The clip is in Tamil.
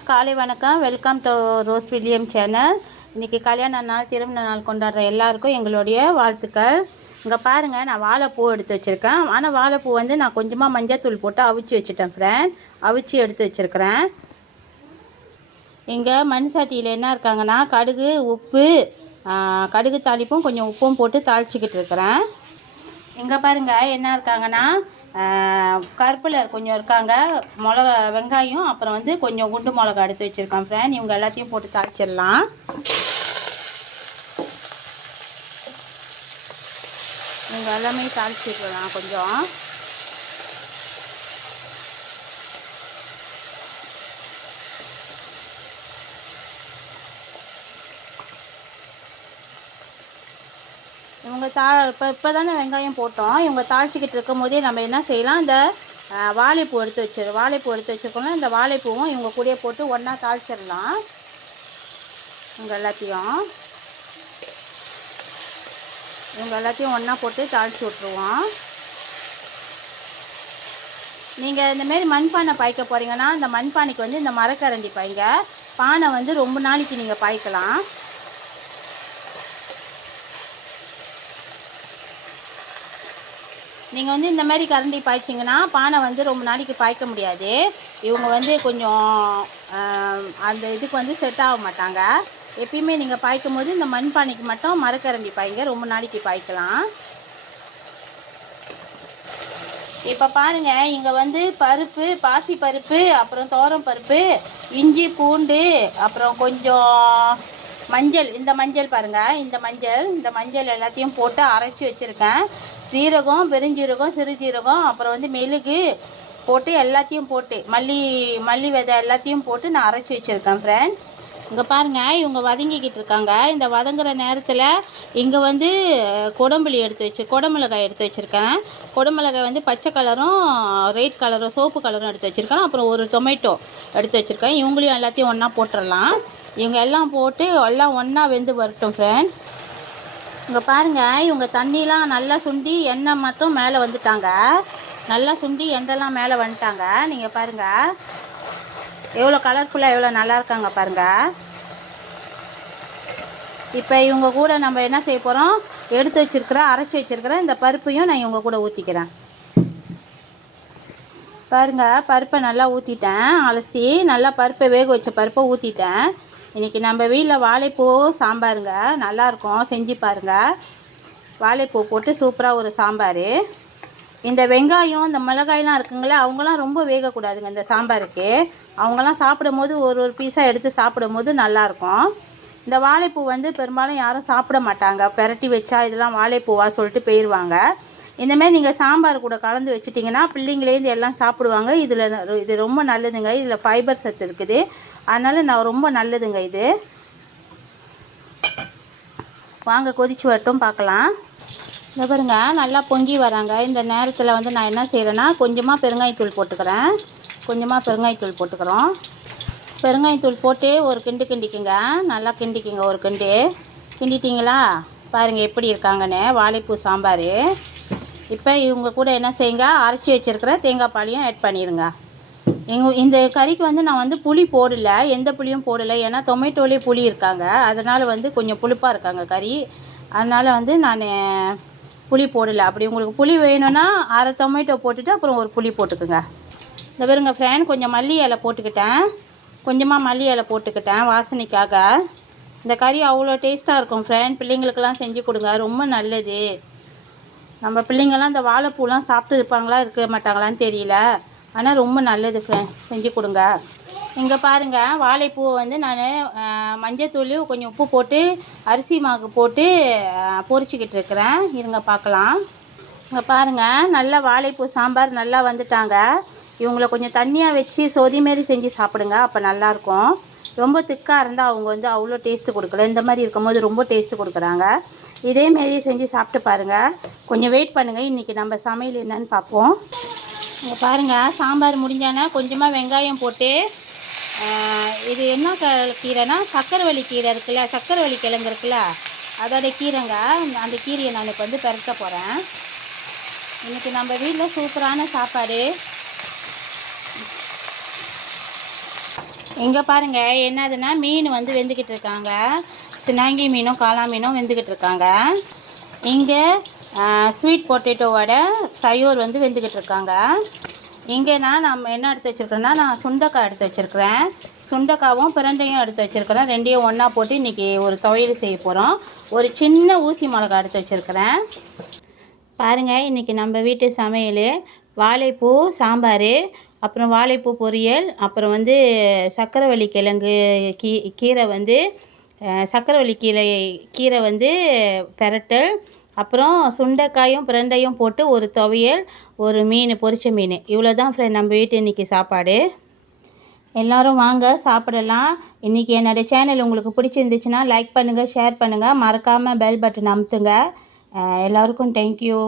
காலை வணக்கம். Welcome to rose William channel. இன்றைக்கி கல்யாண நாள், திருமண நாள் கொண்டாடுற எல்லாருக்கும் எங்களுடைய வாழ்த்துக்கள். இங்கே பாருங்கள், நான் வாழைப்பூ எடுத்து வச்சுருக்கேன். ஆனால் வாழைப்பூ வந்து நான் கொஞ்சமாக மஞ்சத்தூள் போட்டு அவிச்சு வச்சுட்டேன் ஃப்ரெண்ட். அவிச்சு எடுத்து வச்சுருக்கிறேன். இங்கே மண் சட்டியில் என்ன இருக்காங்கன்னா கடுகு, உப்பு, கடுகு தாளிப்பும் கொஞ்சம் உப்பும் போட்டு தாளிச்சிக்கிட்டு இருக்கிறேன். இங்கே பாருங்கள் என்ன இருக்காங்கன்னா கருப்பில் கொஞ்சம் இருக்காங்க, மிளகா, வெங்காயம், அப்புறம் வந்து கொஞ்சம் குண்டு மிளகா எடுத்து வச்சுருக்கேன் ஃப்ரெண்ட். இவங்க எல்லாத்தையும் போட்டு தாளிச்சிடலாம். இவங்க எல்லாமே தாளிச்சிடலாம் கொஞ்சம். இவங்க இப்போ தானே வெங்காயம் போட்டோம். இவங்க தாளிச்சிக்கிட்டு இருக்கும் போதே நம்ம என்ன செய்யலாம், இந்த வாழைப்பூ எடுத்து வச்சுருக்கோம்னா இந்த வாழைப்பூவும் இவங்க கூடயே போட்டு ஒன்றா தாளிச்சிடலாம். இவங்க எல்லாத்தையும் ஒன்றா போட்டு தாளித்து விட்ருவோம். நீங்கள் இந்தமாரி மண்பானை பாய்க்க போகிறீங்கன்னா இந்த மண்பானைக்கு வந்து இந்த மரக்கரண்டி பாய்ங்க. பானை வந்து ரொம்ப நாளைக்கு நீங்கள் பாய்க்கலாம். நீங்கள் வந்து இந்த மாதிரி கரண்டி பாய்ச்சிங்கன்னா பானை வந்து ரொம்ப நாளைக்கு பாய்க்க முடியாது. இவங்க வந்து கொஞ்சம் அந்த இதுக்கு வந்து செட் ஆக மாட்டாங்க. எப்பயுமே நீங்கள் பாய்க்கும் போது இந்த மண் பானைக்கு மட்டும் மரக்கரண்டி பாய்ங்க, ரொம்ப நாளைக்கு பாய்க்கலாம். இப்போ பாருங்கள், இங்கே வந்து பருப்பு, பாசி பருப்பு, அப்புறம் தோரம் பருப்பு, இஞ்சி, பூண்டு, அப்புறம் கொஞ்சம் மஞ்சள். இந்த மஞ்சள் பாருங்கள், இந்த மஞ்சள் எல்லாத்தையும் போட்டு அரைச்சி வச்சுருக்கேன். ஜீரகம், பெருஞ்சீரகம், சிறு ஜீரகம், அப்புறம் வந்து மெழுகு போட்டு எல்லாத்தையும் போட்டு மல்லி விதை எல்லாத்தையும் போட்டு நான் அரைச்சி வச்சுருக்கேன் ஃப்ரெண்ட். இங்கே பாருங்கள், இவங்க வதங்கிக்கிட்டு இருக்காங்க. இந்த வதங்குற நேரத்தில் இங்கே வந்து குடமிளகாய் எடுத்து வச்சுருக்கேன். குடமிளகாய் வந்து பச்சை கலரும் ரெட் கலரும் சோப்பு கலரும் எடுத்து வச்சுருக்கேன். அப்புறம் ஒரு டொமேட்டோ எடுத்து வச்சுருக்கேன். இவங்களையும் எல்லாத்தையும் ஒன்றா போட்டுடலாம். இவங்க எல்லாம் போட்டு எல்லாம் ஒன்றா வெந்து வரட்டும் ஃப்ரெண்ட். இங்கே பாருங்கள், இவங்க தண்ணிலாம் நல்லா சுண்டி எண்ணெய் மட்டும் மேலே வந்துட்டாங்க. நல்லா சுண்டி எண்ணெய்லாம் மேலே வந்துட்டாங்க. நீங்கள் பாருங்கள் எவ்வளோ கலர்ஃபுல்லாக எவ்வளோ நல்லா இருக்காங்க பாருங்கள். இப்போ இவங்க கூட நம்ம என்ன செய்ய போகிறோம், அரைச்சி வச்சுருக்கிற இந்த பருப்பையும் நான் இவங்க கூட ஊற்றிக்கிறேன். பாருங்கள், பருப்பை நல்லா ஊற்றிட்டேன். அலசி நல்லா பருப்பை வேக வச்ச பருப்பை ஊற்றிட்டேன். இன்றைக்கி நம்ம வீட்டில் வாழைப்பூ சாம்பாருங்க, நல்லாயிருக்கும், செஞ்சு பாருங்கள். வாழைப்பூ போட்டு சூப்பராக ஒரு சாம்பார். இந்த வெங்காயம், இந்த மிளகாயெலாம் இருக்குங்களே, அவங்களாம் ரொம்ப வேகக்கூடாதுங்க இந்த சாம்பாருக்கு. அவங்களாம் சாப்பிடும் போது ஒரு பீஸாக எடுத்து சாப்பிடும் போது நல்லாயிருக்கும். இந்த வாழைப்பூ வந்து பெரும்பாலும் யாரும் சாப்பிட மாட்டாங்க. பெரட்டி வச்சா இதெல்லாம் வாழைப்பூவா சொல்லிட்டு போயிடுவாங்க. இந்தமாரி நீங்கள் சாம்பார் கூட கலந்து வச்சுட்டிங்கன்னா பிள்ளைங்களேருந்து எல்லாம் சாப்பிடுவாங்க. இது ரொம்ப நல்லதுங்க. இதில் ஃபைபர் சத்து இருக்குது. அதனால் ரொம்ப நல்லதுங்க இது. வாங்க கொதிச்சு வரட்டும் பார்க்கலாம். இந்த பாருங்க, நல்லா பொங்கி வராங்க. இந்த நேரத்தில் வந்து நான் என்ன செய்கிறேன்னா கொஞ்சமாக பெருங்காயத்தூள் போட்டுக்கிறேன். பெருங்காயத்தூள் போட்டு ஒரு கிண்டிக்குங்க. நல்லா கிண்டிக்குங்க. ஒரு கிண்டிட்டிங்களா பாருங்கள் எப்படி இருக்காங்கன்னு வாழைப்பூ சாம்பார். இப்போ இவங்க கூட என்ன செய்யுங்க, அரைச்சி வச்சுருக்கிற தேங்காய் பாலையும் ஆட் பண்ணிடுங்க. இந்த கறிக்கு வந்து நான் வந்து புளி போடலை, எந்த புளியும் போடலை. ஏன்னா டொமேட்டோலேயே புளி இருக்காங்க, அதனால் வந்து கொஞ்சம் புளிப்பாக இருக்காங்க கறி. அதனால் வந்து நான் புளி போடலை. அப்படி உங்களுக்கு புளி வேணும்னா அரை டொமேட்டோ போட்டுட்டு அப்புறம் ஒரு புளி போட்டுக்குங்க. இந்த பாருங்க ஃப்ரெண்ட், கொஞ்சமாக மல்லி இலை போட்டுக்கிட்டேன் வாசனைக்காக. இந்த கறி அவ்வளோ டேஸ்ட்டாக இருக்கும் ஃப்ரெண்ட். பிள்ளைங்களுக்கெல்லாம் செஞ்சு கொடுங்க, ரொம்ப நல்லது. நம்ம பிள்ளைங்கள்லாம் இந்த வாழைப்பூலாம் சாப்பிட்டு இருக்க மாட்டாங்களான்னு தெரியல, ஆனால் ரொம்ப நல்லது ஃப்ரெண்ட், செஞ்சு கொடுங்க. இங்கே பாருங்கள், வாழைப்பூவை வந்து நான் மஞ்சத்தூள், கொஞ்சம் உப்பு போட்டு அரிசி மாவு போட்டு பொரிச்சிக்கிட்டு இருக்கிறேன். இருங்க பார்க்கலாம். இங்கே பாருங்கள், நல்லா வாழைப்பூ சாம்பார் நல்லா வந்துட்டாங்க. இவங்கள கொஞ்சம் தண்ணியாக வச்சு சொதி மாரி செஞ்சு சாப்பிடுங்க, அப்போ நல்லாயிருக்கும். ரொம்ப திக்காக இருந்தால் அவங்க வந்து அவ்வளோ டேஸ்ட்டு கொடுக்கல. இந்த மாதிரி இருக்கும்போது ரொம்ப டேஸ்ட்டு கொடுக்குறாங்க. இதேமாரி செஞ்சு சாப்பிட்டு பாருங்கள். கொஞ்சம் வெயிட் பண்ணுங்கள், இன்றைக்கி நம்ம சமையல் என்னன்னு பார்ப்போம். இங்கே பாருங்கள், சாம்பார் முடிஞ்சானா கொஞ்சமாக வெங்காயம் போட்டு, இது என்ன கீரைனா சக்கரவள்ளி கீரை இருக்குல்ல, சக்கரவள்ளி கிழங்கு இருக்குல்ல, அதோட கீரைங்க. அந்த கீரையை நான் இப்போ வந்து பெரட்ட போகிறேன். இன்றைக்கி நம்ம வீட்டில் சூப்பரான சாப்பாடு. இங்கே பாருங்கள் என்னதுன்னா மீன் வந்து வெந்துக்கிட்டு இருக்காங்க. சினாங்கி மீனும் காளா மீனும் வெந்துக்கிட்டு இருக்காங்க. இங்கே ஸ்வீட் பொட்டேட்டோவோட சயோர் வந்து வெந்துக்கிட்டு இருக்காங்க. இங்கே நம்ம என்ன எடுத்து வச்சுருக்கேன்னா, நான் சுண்டைக்காய் எடுத்து வச்சுருக்கிறேன். சுண்டைக்காவும் பிரண்டையும் எடுத்து வச்சுருக்கிறேன். ரெண்டையும் ஒன்றா போட்டு இன்றைக்கி ஒரு துவையல் செய்ய போகிறோம். ஒரு சின்ன ஊசி மிளகா எடுத்து வச்சுருக்கிறேன். பாருங்கள், இன்றைக்கி நம்ம வீட்டு சமையல் வாழைப்பூ சாம்பார், அப்புறம் வாழைப்பூ பொரியல், அப்புறம் வந்து சக்கரவள்ளி கிழங்கு கீரை வந்து சக்கரவள்ளி கீரை வந்து பெரட்டல், அப்புறம் சுண்டைக்காயும் பிரண்டையும் போட்டு ஒரு துவையல், ஒரு மீன் பொரிச்ச மீன். இவ்வளோ தான் ஃப்ரெண்ட் நம்ம வீட்டு இன்றைக்கி சாப்பாடு. எல்லோரும் வாங்க சாப்பிடலாம். இன்றைக்கி என்னோடய சேனல் உங்களுக்கு பிடிச்சிருந்துச்சுன்னா லைக் பண்ணுங்கள், ஷேர் பண்ணுங்கள், மறக்காமல் பெல் பட்டன் அமுத்துங்க. எல்லாருக்கும் தேங்க்யூ.